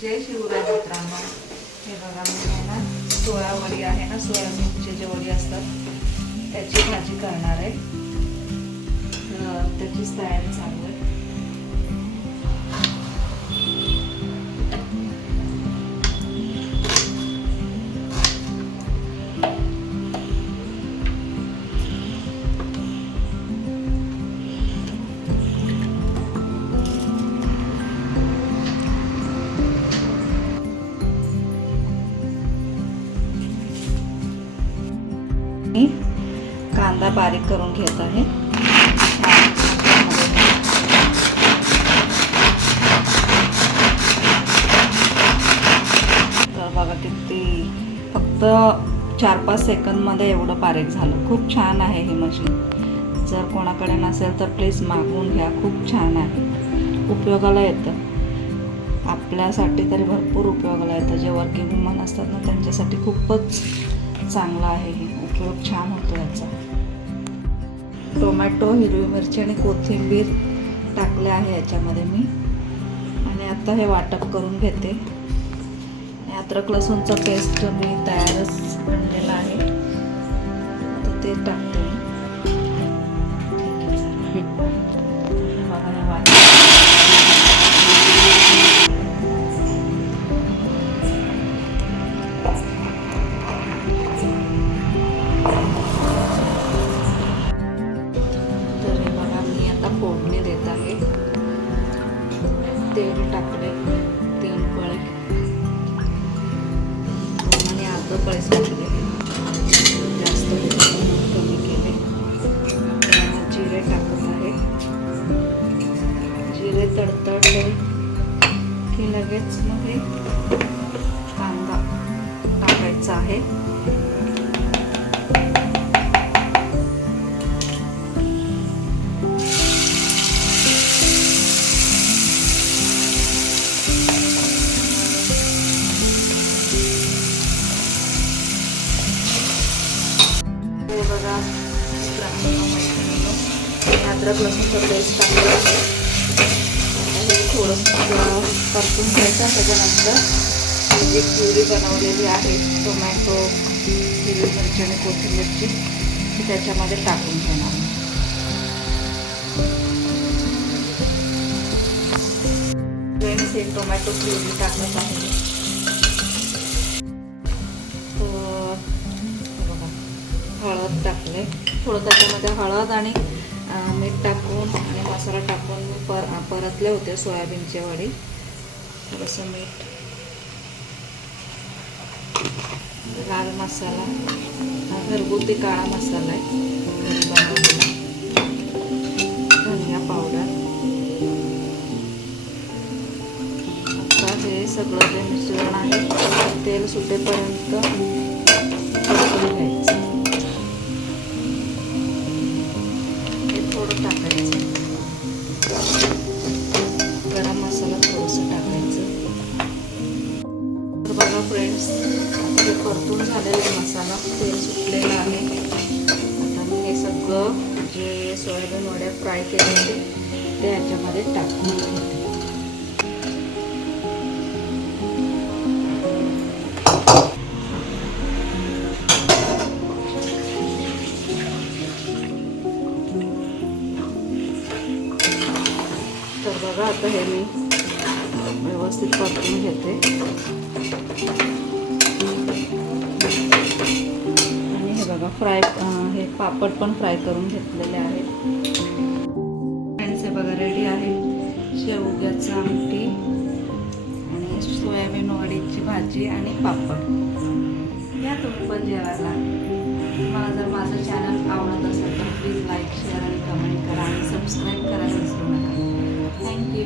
जय शिवराज मित्रांनो. हे बघा मी आहे ना सोया वडी आहे ना सोयाबीनचे जे वडी असतात त्याची भाजी करणार आहे. त्याचीच तयारी चालू आहे. मी कांदा बारीक करून घेत आहे. तर बघा किती फक्त चार पाच सेकंदमध्ये एवढं बारीक झालं. खूप छान आहे ही मशीन जर कोणाकडे नसेल तर प्लीज मागून घ्या. खूप छान आहे. उपयोगाला येतं. आपल्यासाठी तरी भरपूर उपयोगाला येतं. जे वर्किंग वुमन असतात ना त्यांच्यासाठी खूपच चांगलं आहे हे. उपयोग छान होतो याचा. टोमॅटो हिरवी मिरची आणि कोथिंबीर टाकले आहे याच्यामध्ये मी. आणि आता हे वाटप करून घेते. अद्रक लसूणचा पेस्ट मी तयारच बनलेला आहे. तर ते टाकते आणि अर्ध जास्त कमी केले जिरे टाकत आहे जिरे तडतडले की लगेच मग कांदा टाकायचा आहे मित्रांनो, अद्रक लसूणचा पेस्ट टाकलं आहे हे थोडंसं परतून घ्यायचं त्याच्यानंतर जी प्युरी बनवलेली आहे टोमॅटो हिरवी मिरची आणि कोथिंबीरची ती त्याच्यामध्ये टाकून घेणार फ्रेंड्स हे टोमॅटो प्युरी टाकत आहे हळद टाकले. थोडं त्याच्यामध्ये हळद आणि मीठ टाकून आणि मसाला टाकून मी पर परतले होते सोयाबीनचे वडी. थोडंसं मीठ. लाल मसाला. हा घरगुती काळा मसाला आहे. धनिया पावडर. आता हे सगळं जे मिश्रण आहे तेल सुटेपर्यंत फ्रेंड्स हे म्हणजे परतून झालेला मसाला तेल सुटलेलं आहे. आता मी हे सगळं जे सोयाबीन वड्या फ्राय केले होते ते ह्याच्यामध्ये टाकून घेते. तर बघा आता हे मी व्यवस्थित परतून घेते. आणि हे बघा फ्राय हे पापड पण फ्राय करून घेतलेले आहेत. फ्रेंड्स हे बघा रेडी आहे. शेवग्याचं आमटी आणि सोयाबीन वडीची भाजी आणि पापड. या तुम्ही पण जेवायला. मला जर माझं चॅनल आवडत असेल तर प्लीज लाईक शेअर आणि कमेंट करा आणि सबस्क्राईब करायला विसरू नका. थँक्यू